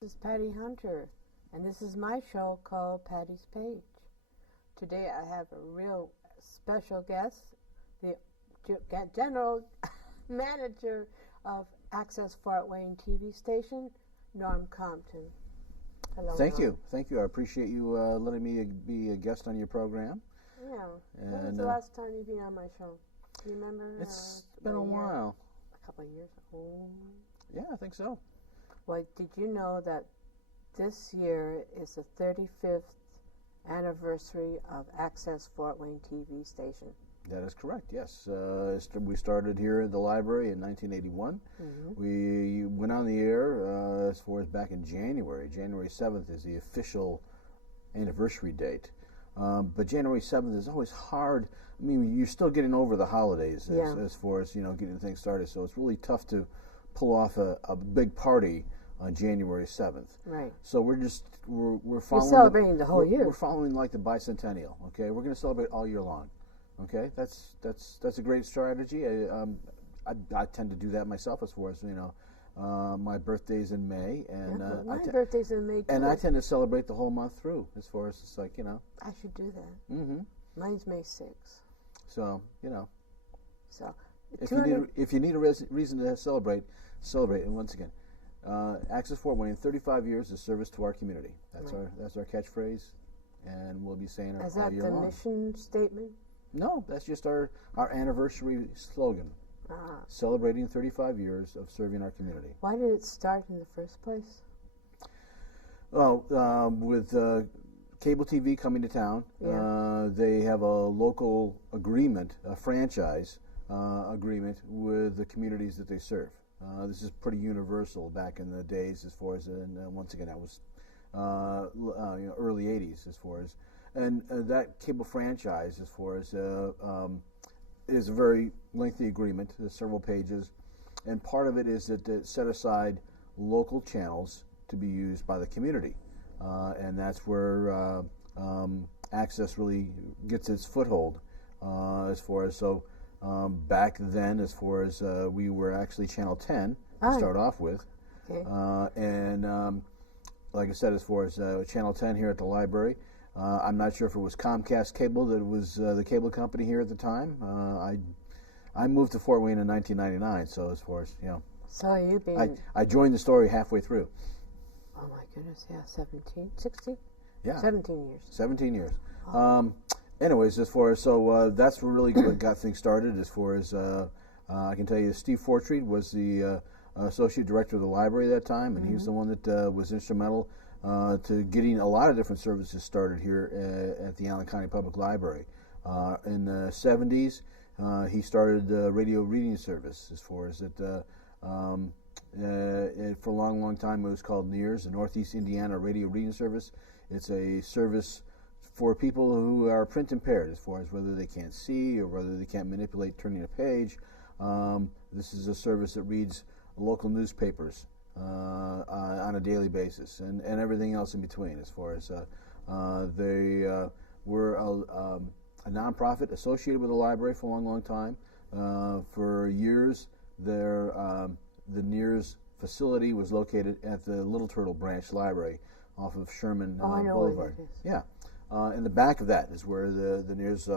This is Patty Hunter, and this is my show called Patty's Page. Today I have a real special guest, the General Manager of Access Fort Wayne TV station, Norm Compton. Hello, Thank Norm. you. Thank you. I appreciate you letting me be a guest on your program. Yeah. And, When was the last time you've been on my show? Do you remember? It's been a while. A couple of years. Oh. Yeah, I think so. Well, did you know that this year is the 35th anniversary of Access Fort Wayne TV station? That is correct, yes. We started here at the library in 1981. Mm-hmm. We went on the air as far as back in January. January 7th is the official anniversary date. But January 7th is always hard. I mean, you're still getting over the holidays as far as, getting things started. So it's really tough to pull off a big party on January 7th. Right. So we're following. You're celebrating the whole year. We're following like the bicentennial. Okay, we're going to celebrate all year long. Okay, that's a great strategy. I tend to do that myself as far as my birthday's in May, and my birthday's in May too. And I tend to celebrate the whole month through. As far as it's like I should do that. Mm-hmm. Mine's May 6th. So So if you need a reason to celebrate. And once again, Access Fort Wayne, 35 years of service to our community. That's our catchphrase, and we'll be saying it all year long. Is that the mission statement? No, that's just our anniversary slogan. Celebrating 35 years of serving our community. Why did it start in the first place? Well, with cable TV coming to town, they have a local agreement, a franchise agreement with the communities that they serve. This is pretty universal back in the days, as far as, once again, that was early 80s, as far as, and that cable franchise, as far as, is a very lengthy agreement. There's several pages, and part of it is that it set aside local channels to be used by the community, and that's where Access really gets its foothold, as far as back then, as far as we were actually Channel 10 to start off with. Okay. And like I said, as far as Channel 10 here at the library, I'm not sure if it was Comcast Cable that was the cable company here at the time. I moved to Fort Wayne in 1999, so as far as, So you've been... I joined the story halfway through. Oh my goodness, 16? Yeah. 17 years. 17 years. Oh. Anyways, as far as, that's really what got things started. As far as, I can tell you, Steve Fortreed was the associate director of the library at that time, and he was the one that was instrumental to getting a lot of different services started here at the Allen County Public Library. In the 70s, he started the radio reading service, as far as it, for a long, long time it was called NEARS, the Northeast Indiana Radio Reading Service. It's a service for people who are print impaired, as far as whether they can't see or whether they can't manipulate turning a page. This is a service that reads local newspapers on a daily basis, and everything else in between, as far as they were a nonprofit associated with the library for a long, long time. For years, the NEARS facility was located at the Little Turtle Branch Library off of Sherman Boulevard. It is. Yeah. In the back of that is where the NEARS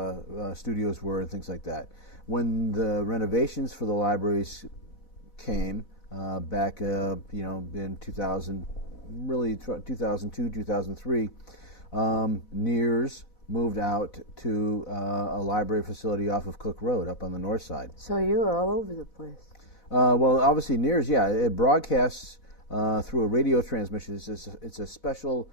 studios were and things like that. When the renovations for the libraries came back, in 2000, really 2002, 2003, NEARS moved out to a library facility off of Cook Road up on the north side. So you were all over the place. Well, obviously NEARS, it broadcasts through a radio transmission. It's a special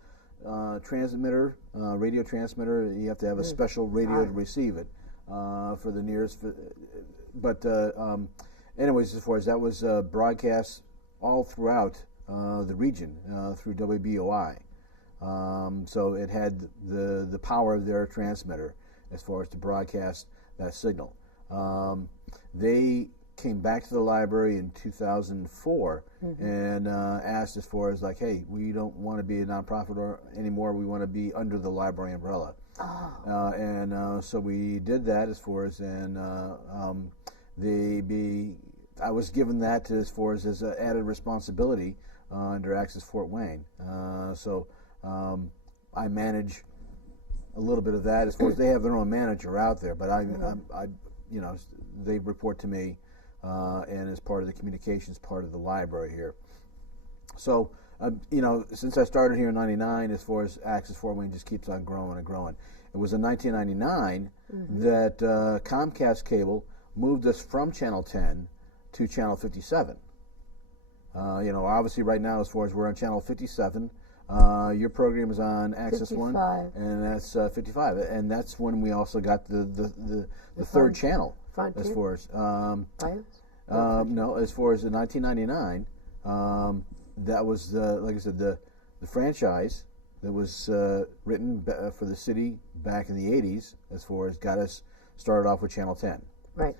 transmitter, radio transmitter. You have to have a special radio to receive it for the NEARS. But anyways, as far as that was broadcast all throughout the region through WBOI. So it had the power of their transmitter as far as to broadcast that signal. They came back to the library in 2004 and asked as far as like, hey, we don't want to be a nonprofit anymore. We want to be under the library umbrella. So we did that as far as, and I was given that as far as an added responsibility under Access Fort Wayne. So I manage a little bit of that as far as they have their own manager out there, but I you know, they report to me, and as part of the communications part of the library here. So, you know, since I started here in '99, as far as Access Fort Wayne just keeps on growing and growing. It was in 1999 that Comcast Cable moved us from Channel 10 to Channel 57. You know, obviously right now, as far as we're on Channel 57, your program is on Access 55. 1, and that's 55. And that's when we also got the third channel. Frontier? As far as no, as far as the 1999, that was like I said, the franchise that was written for the city back in the 80s, as far as got us started off with Channel 10. Right.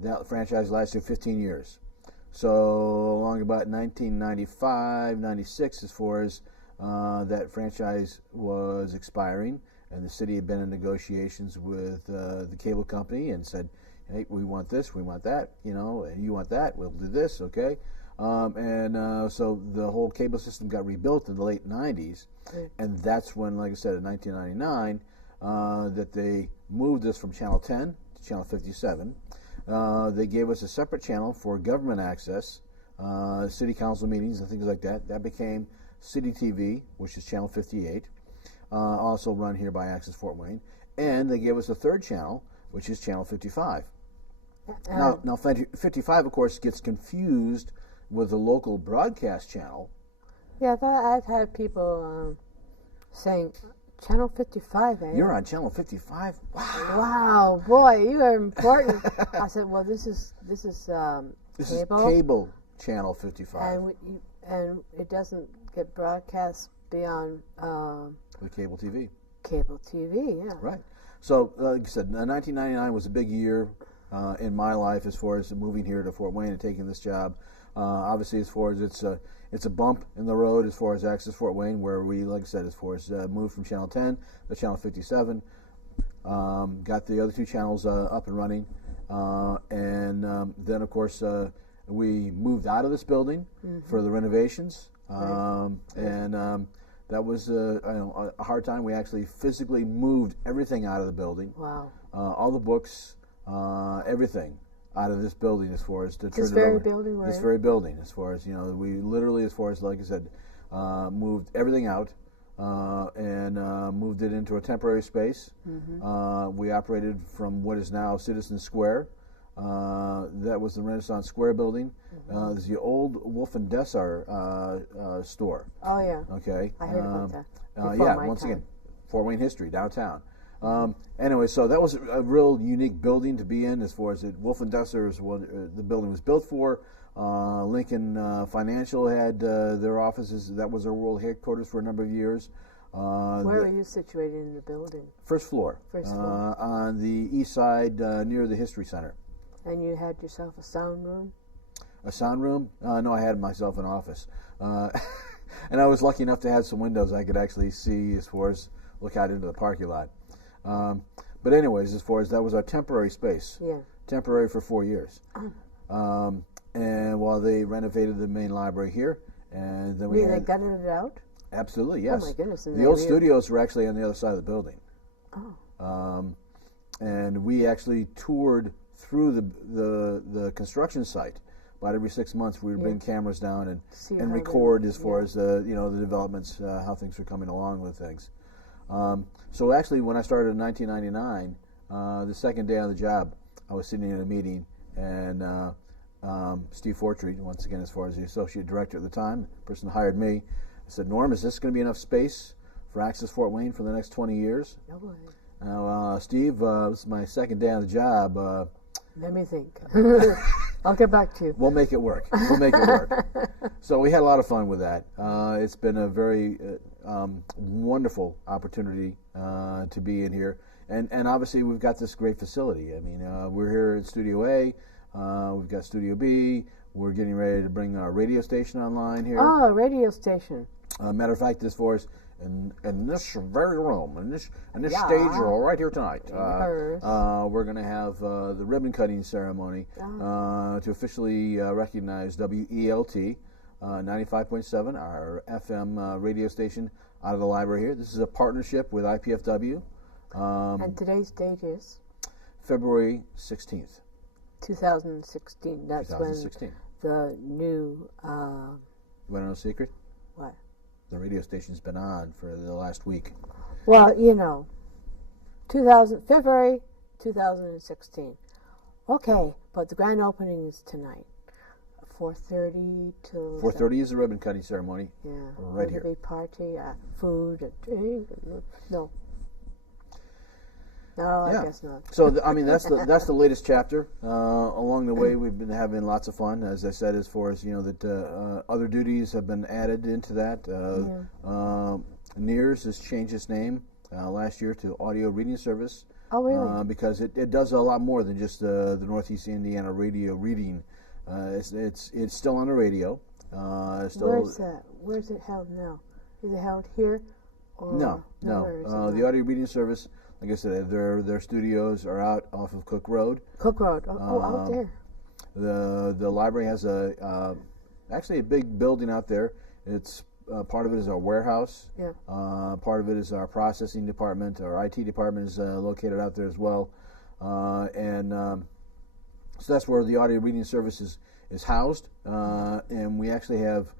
That franchise lasted 15 years. So along about 1995, 96, as far as that franchise was expiring, and the city had been in negotiations with the cable company and said, hey, we want this, we want that, you know, and you want that, we'll do this, okay? So the whole cable system got rebuilt in the late 90s, and that's when, like I said, in 1999, that they moved us from Channel 10 to Channel 57. They gave us a separate channel for government access, city council meetings and things like that. That became City TV, which is Channel 58, also run here by Access Fort Wayne. And they gave us a third channel, which is Channel 55. Now 55, of course, gets confused with the local broadcast channel. Yeah, I've had people saying, Channel 55, eh? You're on Channel 55? Wow. Wow, boy, you are important. I said, well, this is This cable. is cable Channel 55. And it doesn't get broadcast beyond the cable TV. Cable TV, yeah. Right. So, like I said, 1999 was a big year in my life as far as moving here to Fort Wayne and taking this job. Obviously, as far as it's a bump in the road as far as Access Fort Wayne, where we, like I said, as far as moved from Channel 10 to Channel 57, got the other two channels up and running, and then, of course, we moved out of this building for the renovations, and that was a hard time. We actually physically moved everything out of the building. Wow. All the books, everything out of this building as far as to turn it over. This very building, right? This very building, as far as, you know, we literally, as far as, like I said, moved everything out and moved it into a temporary space. We operated from what is now Citizen Square. That was the Renaissance Square building. There's the old Wolf and Dessar store. Oh, yeah. Okay. I heard about that. Yeah, once again, Fort Wayne history, downtown. Anyway, so that was a real unique building to be in as far as Wolf and Dessar is what the building was built for. Lincoln Financial had their offices. That was their world headquarters for a number of years. Where were you situated in the building? First floor. First floor. On the east side near the History Center. And you had yourself a sound room? A sound room? No, I had myself an office. And I was lucky enough to have some windows I could actually see as far as look out into the parking lot. But anyways, as far as that was our temporary space. Yeah. Temporary for 4 years. And while they renovated the main library here, and then we They gutted it out? Absolutely, yes. Oh my goodness. The old studios were actually on the other side of the building. Oh. And we actually toured through the construction site. About every 6 months, we would bring cameras down and record as far as the developments, how things were coming along with things. So actually, when I started in 1999, the second day on the job, I was sitting in a meeting, and Steve Fortree, once again, as far as the associate director at the time, the person who hired me, I said, Norm, is this going to be enough space for Access Fort Wayne for the next 20 years? No way. Now, Steve, this is my second day on the job. Let me think. I'll get back to you. We'll make it work. We'll make it work. So we had a lot of fun with that. It's been a very wonderful opportunity to be in here. And obviously we've got this great facility. I mean, we're here in Studio A. We've got Studio B. We're getting ready to bring our radio station online here. Oh, radio station. Matter of fact, this for us in this very room, in this Yeah. stage right here tonight, Hers. we're going to have the ribbon cutting ceremony to officially recognize WELT 95.7, our FM radio station out of the library here. This is a partnership with IPFW. And today's date is February 16th, 2016. That's 2016. when the new, You want to know a secret? what? The radio station's been on for the last week. Well, February 2016. Okay, but the grand opening is tonight, 4:30 till 4:30 is the ribbon cutting ceremony. Yeah, right there'll here. be party, food, and drink. No, I guess not. So that's the latest chapter. Along the way, we've been having lots of fun. As I said, as far as that other duties have been added into that. NEARS has changed its name last year to Audio Reading Service. Oh, really? Because it does a lot more than just the Northeast Indiana radio reading. It's still on the radio. Where's that? Where's it held now? Is it held here? Or No. The Audio Reading Service, like I said, their studios are out off of Cook Road. Cook Road. Out there. The library has actually a big building out there. It's part of it is our warehouse. Yeah. Part of it is our processing department. Our IT department is located out there as well. So that's where the Audio Reading Service is housed. And we actually have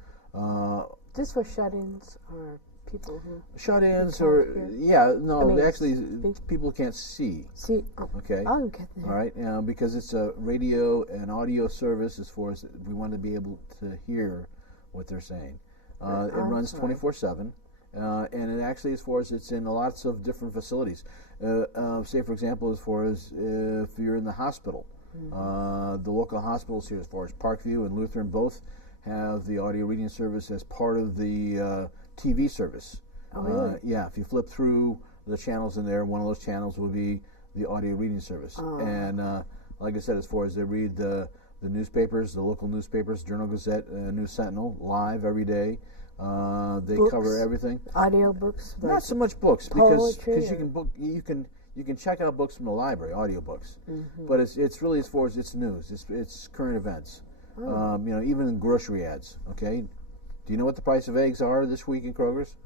Just for shut-ins or people who shut-ins who or can't hear? actually people can't see. See. Okay. I'll get there. All right, because it's a radio and audio service as far as we want to be able to hear what they're saying. It runs 24/7, and it actually, as far as it's in lots of different facilities. Say, for example, as far as if you're in the hospital, the local hospitals here, as far as Parkview and Lutheran, both have the audio reading service as part of the TV service. Oh, really? Yeah, if you flip through the channels in there, one of those channels will be the audio reading service. And like I said, as far as they read the newspapers, the local newspapers, Journal-Gazette, News Sentinel, live every day. They Books, cover everything. audio books. Not so much books because poetry you can check out books from the library, audio books. But it's really as far as it's news, it's current events. Even in grocery ads. Okay, do you know what the price of eggs are this week in Kroger's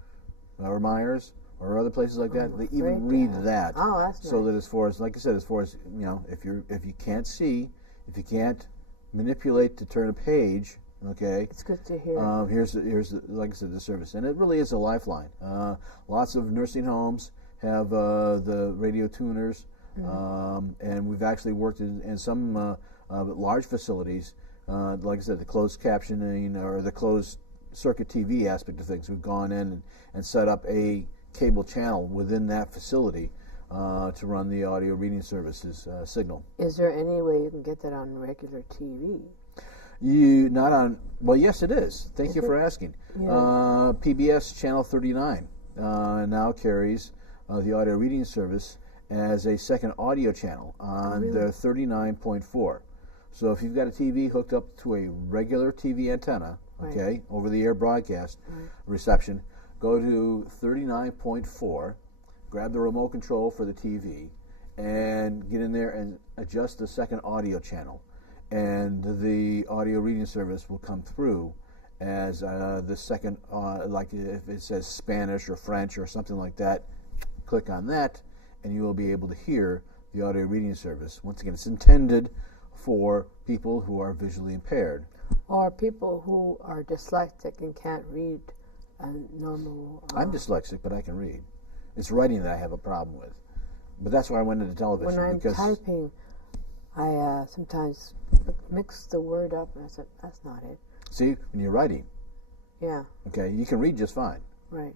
or Myers or other places like that? They even read that. Oh, that's so nice. that as far as, like I said, as far as if you can't see, if you can't manipulate to turn a page, okay, It's good to hear. here's the, like I said, the service, and it really is a lifeline. Lots of nursing homes have the radio tuners, and we've actually worked in some large facilities. Like I said, the closed captioning or the closed circuit TV aspect of things. We've gone in and set up a cable channel within that facility to run the audio reading services signal. Is there any way you can get that on regular TV? Not on. Well, yes, it is. Thank you Is for it? asking. Yeah. PBS Channel 39 now carries the audio reading service as a second audio channel on Really? their 39.4. So if you've got a TV hooked up to a regular TV antenna, okay, over-the-air broadcast reception, go to 39.4, grab the remote control for the TV, and get in there and adjust the second audio channel. And the audio reading service will come through as the second, like if it says Spanish or French or something like that, click on that, and you will be able to hear the audio reading service. Once again, it's intended for people who are visually impaired. Or people who are dyslexic and can't read a normal... I'm dyslexic, but I can read. It's writing that I have a problem with. But that's why I went into television. When I'm because typing, I sometimes mix the word up, and I said, that's not it. See, when you're writing, Yeah, okay, you can read just fine. right.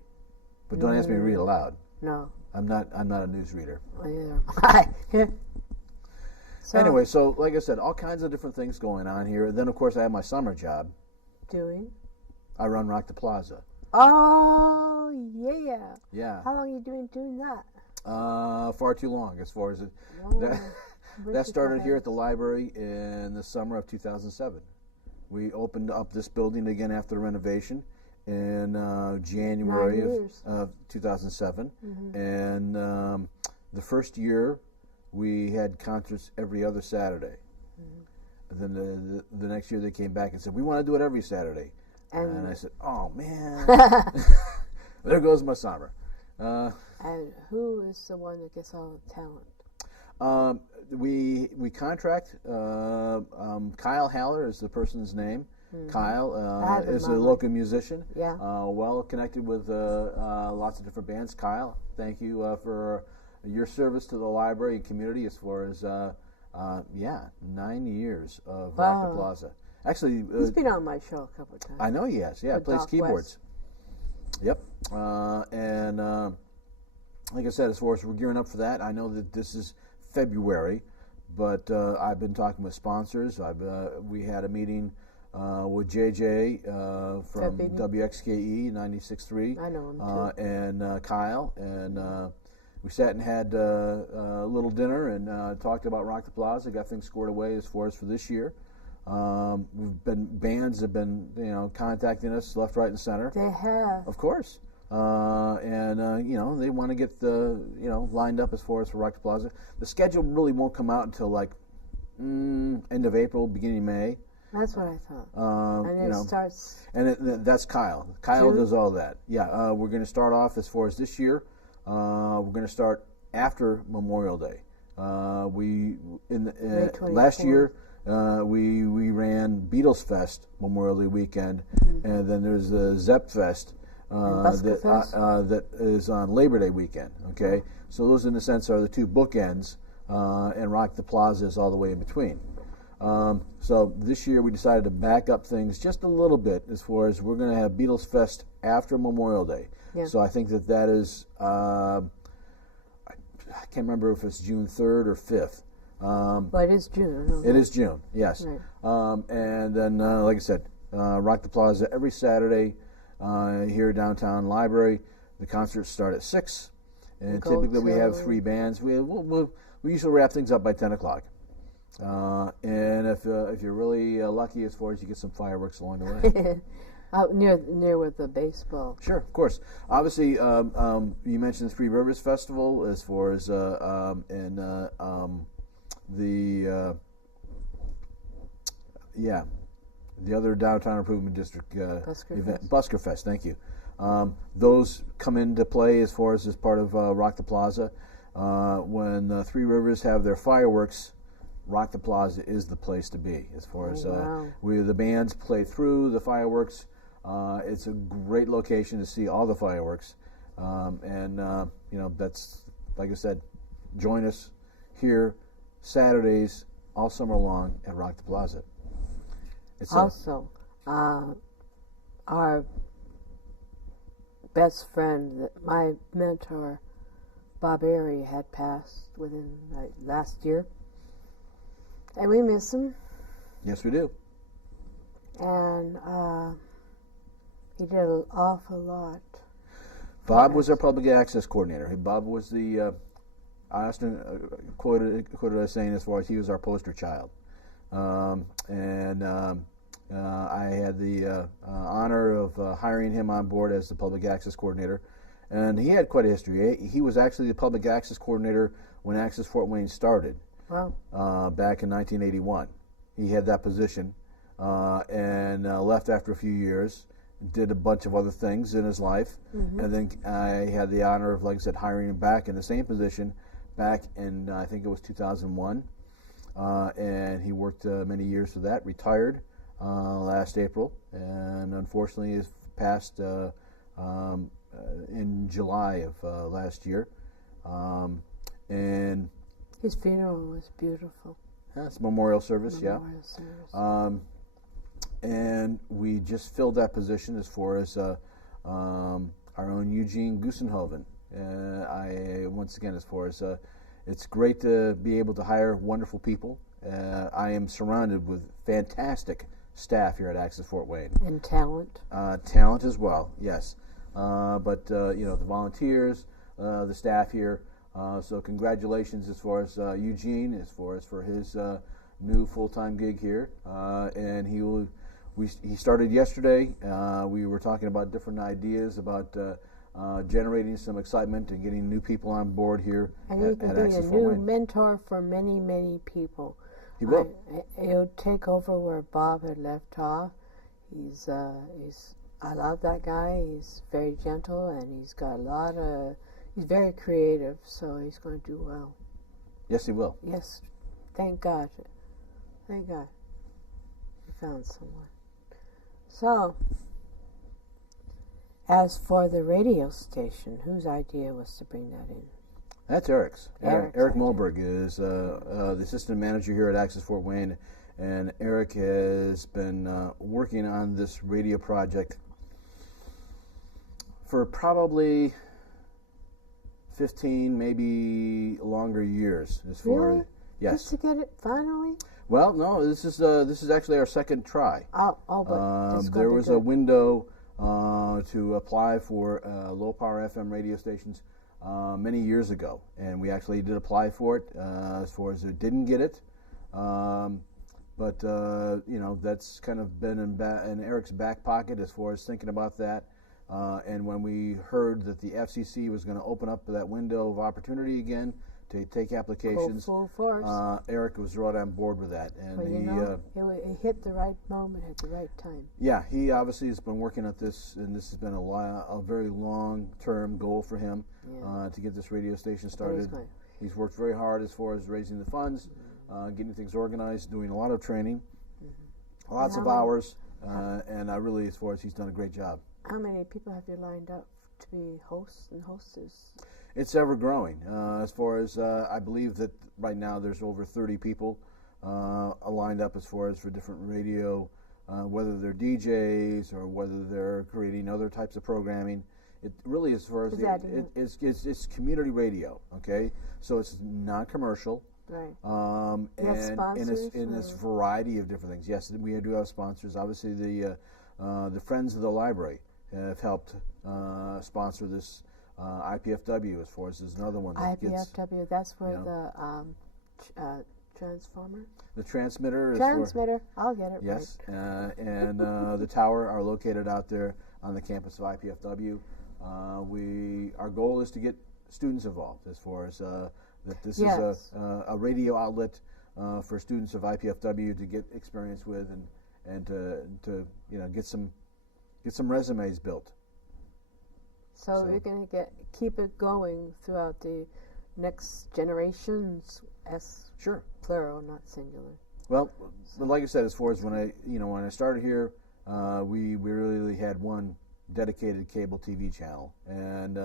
But don't ask me to read aloud. No, I'm not a newsreader. either. So, Anyway, so like I said, all kinds of different things going on here. And then, of course, I have my summer job. doing? I run Rock the Plaza. Oh, yeah. Yeah. How long are you doing that? Far too long, as far as it. That started here at the library in the summer of 2007. We opened up this building again after the renovation, in January 9 years. of 2007. Mm-hmm. And the first year, we had concerts every other Saturday. Mm-hmm. And then the next year, they came back and said, we want to do it every Saturday. And I said, oh, man. There goes my summer. And who is the one that gets all the talent? We contract. Kyle Haller is the person's name. Mm-hmm. Kyle is a local musician. Yeah. Well connected with lots of different bands. Kyle, thank you for your service to the library and community as far as 9 years of Rock the Plaza. Actually, he's been on my show a couple of times. I know he has. Yeah, plays Doc keyboards. West. Yep. And like I said, as far as we're gearing up for that, I know that this is February, but I've been talking with sponsors. We had a meeting with JJ from WXKE 96.3. I know him too. And Kyle, and we sat and had a little dinner and talked about Rock the Plaza. Got things squared away as far as for this year. Bands have been contacting us left, right, and center. They have, of course. And they want to get lined up as far as for Rock the Plaza. The schedule really won't come out until like end of April, beginning of May. That's what I thought. And it starts. And that's Kyle. Kyle does all that. Yeah, we're going to start off as far as this year. We're going to start after Memorial Day. Last year we ran Beatles Fest Memorial Day weekend, and then there's the Zepp Fest. That is on Labor Day weekend. Okay, so those in a sense are the two bookends, and Rock the Plaza is all the way in between. So this year we decided to back up things just a little bit as far as we're going to have Beatles Fest after Memorial Day. Yeah. So I think that is I can't remember if it's June 3rd or 5th. But it is June. It is June, yes. Right. And then, like I said, Rock the Plaza every Saturday. Here at Downtown Library, the concerts start at 6, and typically we have 3 bands. We usually wrap things up by 10 o'clock. And if you're really lucky, as far as you get some fireworks along the way. Out near with the baseball. Sure, of course. Obviously, you mentioned the Three Rivers Festival as far as the other Downtown Improvement District event, Busker Fest. Thank you. Those come into play as far as part of Rock the Plaza. When Three Rivers have their fireworks, Rock the Plaza is the place to be. As far as the bands play through the fireworks, it's a great location to see all the fireworks. That's, like I said, join us here Saturdays all summer long at Rock the Plaza. Also, our best friend, my mentor, Bob Airy, had passed within last year. And we miss him. Yes, we do. And he did an awful lot. Bob was our public access coordinator. Bob was the, I often quoted as saying as far as he was our poster child. I had the honor of hiring him on board as the public access coordinator, and he had quite a history. He was actually the public access coordinator when Access Fort Wayne started. Wow. Back in 1981. He had that position and left after a few years, did a bunch of other things in his life, and then I had the honor of, like I said, hiring him back in the same position back in, I think it was 2001. And he worked many years for that, retired last April, and unfortunately has passed in July of last year. And his funeral was beautiful. That's memorial service, service. And we just filled that position as far as our own Eugene Gusenhoven. Once again, as far as it's great to be able to hire wonderful people. I am surrounded with fantastic staff here at Access Fort Wayne. And talent. Talent as well, yes. But the volunteers, the staff here. So congratulations as far as Eugene, as far as for his new full-time gig here. And we he started yesterday. We were talking about different ideas about generating some excitement and getting new people on board here. And he can be a new mentor for many, many people. He will. He'll take over where Bob had left off. I love that guy. He's very gentle, and he's very creative, so he's going to do well. Yes, he will. Yes. Thank God. Thank God. We found someone. So, as for the radio station, whose idea was to bring that in? That's Eric's. Eric's Eric idea. Mulberg is the assistant manager here at Access Fort Wayne, and Eric has been working on this radio project for probably 15, maybe longer years. Really? Yes. Just to get it finally? Well, no. This is actually our second try. But there was a window to apply for low power FM radio stations many years ago, and we actually did apply for it. As far as it didn't get it, but that's kind of been in Eric's back pocket as far as thinking about that. And when we heard that the FCC was going to open up that window of opportunity again to take applications, full force. Eric was right on board with that, and he hit the right moment at the right time. Yeah, he obviously has been working at this, and this has been a very long-term goal for him to get this radio station started. He's worked very hard as far as raising the funds, getting things organized, doing a lot of training, lots of hours, and really, as far as he's done a great job. How many people have you lined up to be hosts and hostess? It's ever growing. As far as I believe that right now there's over 30 people lined up as far as for different radio, whether they're DJs or whether they're creating other types of programming. It really, as far as it's community radio. Okay, so it's non-commercial. Right. And in this variety of different things. Yes, we do have sponsors. Obviously, the Friends of the Library have helped sponsor this. IPFW, as far as there's another one. IPFW, that's where the transformer? The transmitter. Transmitter, I'll get it right. Yes, and right. The tower are located out there on the campus of IPFW. Our goal is to get students involved as far as that this is a radio outlet for students of IPFW to get experience with and to get some resumes built. So we're going to keep it going throughout the next generations, Sure, plural, not singular. Well, but like I said, as far as when I started here, we really had one dedicated cable TV channel, and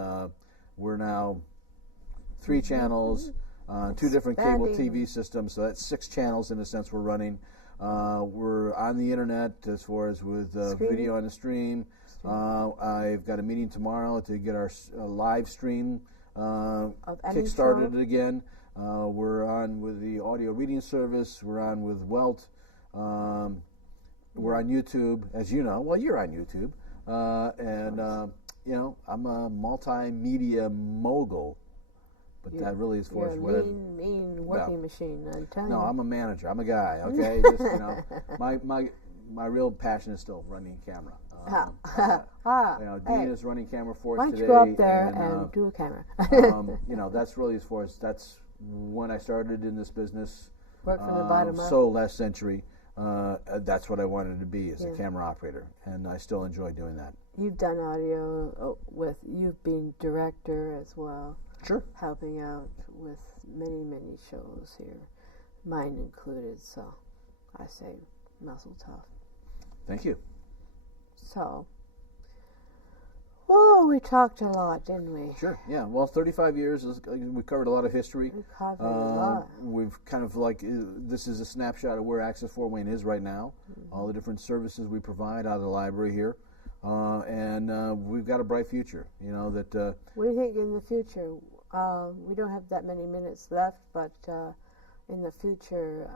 we're now 3 channels, 2 different cable TV systems. So that's 6 channels in a sense we're running. We're on the internet as far as with video on the stream. I've got a meeting tomorrow to get our live stream kick-started again. We're on with the audio reading service. We're on with WELT. We're on YouTube, as you know. Well, you're on YouTube. I'm a multimedia mogul. But that really is for us. You're a mean working machine, I'm telling you. No, I'm a manager. I'm a guy, okay? My real passion is still running camera. Dean is running camera for us today. Why don't you go up there and do a camera? That's really as far as that's when I started in this business. Work from the bottom up. So last century, that's what I wanted to be as a camera operator, and I still enjoy doing that. You've done audio you've been director as well. Sure. Helping out with many, many shows here, mine included, so I say muscle tough. Thank you. So, we talked a lot, didn't we? Sure, yeah. Well, 35 years, we covered a lot of history. We covered a lot. We've kind of this is a snapshot of where Access Fort Wayne is right now, all the different services we provide out of the library here. And we've got a bright future, that... What do you think in the future? We don't have that many minutes left, but in the future,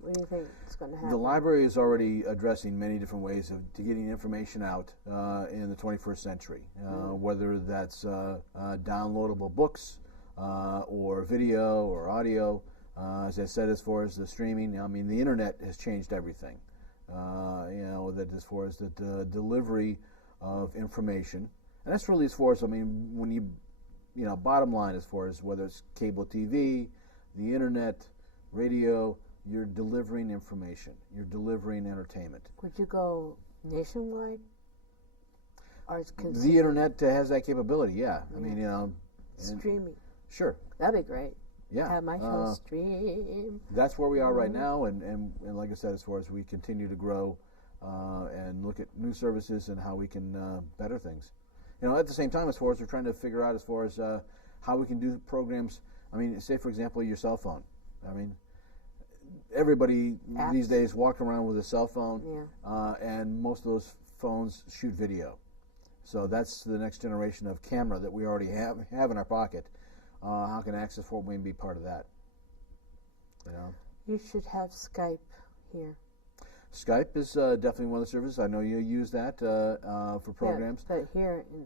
what do you think is going to happen? The library is already addressing many different ways of getting information out in the 21st century, whether that's downloadable books or video or audio. As I said, as far as the streaming, the internet has changed everything. That as far as the delivery of information, and that's really as far as, I mean, when bottom line, as far as whether it's cable TV, the internet, radio, you're delivering information, you're delivering entertainment. Would you go nationwide? Or The internet has that capability, yeah. I mean, streaming. Sure. That'd be great. Yeah. Have my show stream. That's where we are right now, and like I said, as far as we continue to grow and look at new services and how we can better things. At the same time, as far as we're trying to figure out as far as how we can do programs, I mean, say, for example, your cell phone. I mean, everybody Apps. these days walk around with a cell phone, Yeah. and most of those phones shoot video. So that's the next generation of camera that we already have in our pocket. How can Access Fort Wayne be part of that? You should have Skype here. Skype is definitely one of the services. I know you use that for programs. Yeah, but here in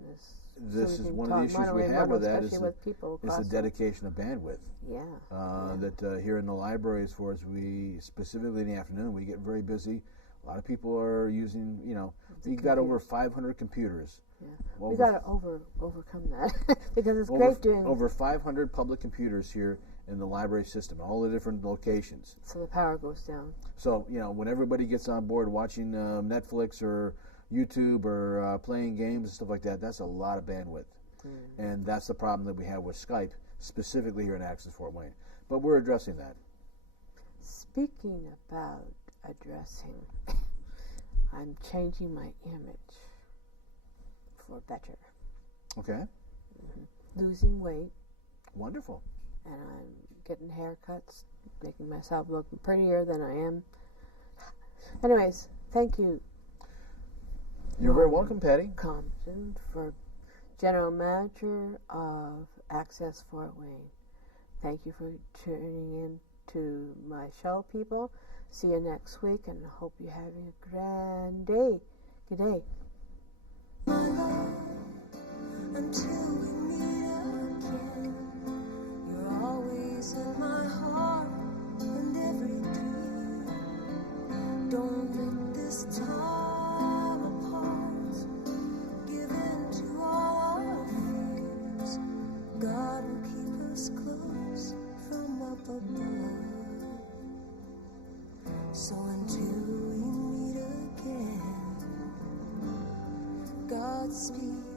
this is one of the issues we have with that is the dedication of bandwidth. Yeah. That here in the library, as far as we, specifically in the afternoon, we get very busy. A lot of people are using, we've got over 500 computers. Yeah. We got to overcome that because it's great doing over 500 public computers here in the library system, all the different locations. So the power goes down. So, when everybody gets on board watching Netflix or YouTube or playing games and stuff like that, that's a lot of bandwidth. And that's the problem that we have with Skype, specifically here in Access Fort Wayne. But we're addressing that. Speaking about addressing, I'm changing my image for better. Okay. Losing weight. Wonderful. And I'm getting haircuts, making myself look prettier than I am. Anyways, thank you. You're very welcome, Patty. Compton, for General Manager of Access Fort Wayne. Thank you for tuning in to my show, people. See you next week, and hope you have a grand day. Good day. Until we meet again, you're always in my heart and every dream. Don't let this time apart give in to all our fears. God will keep us close from up above. So until we meet again, Godspeed.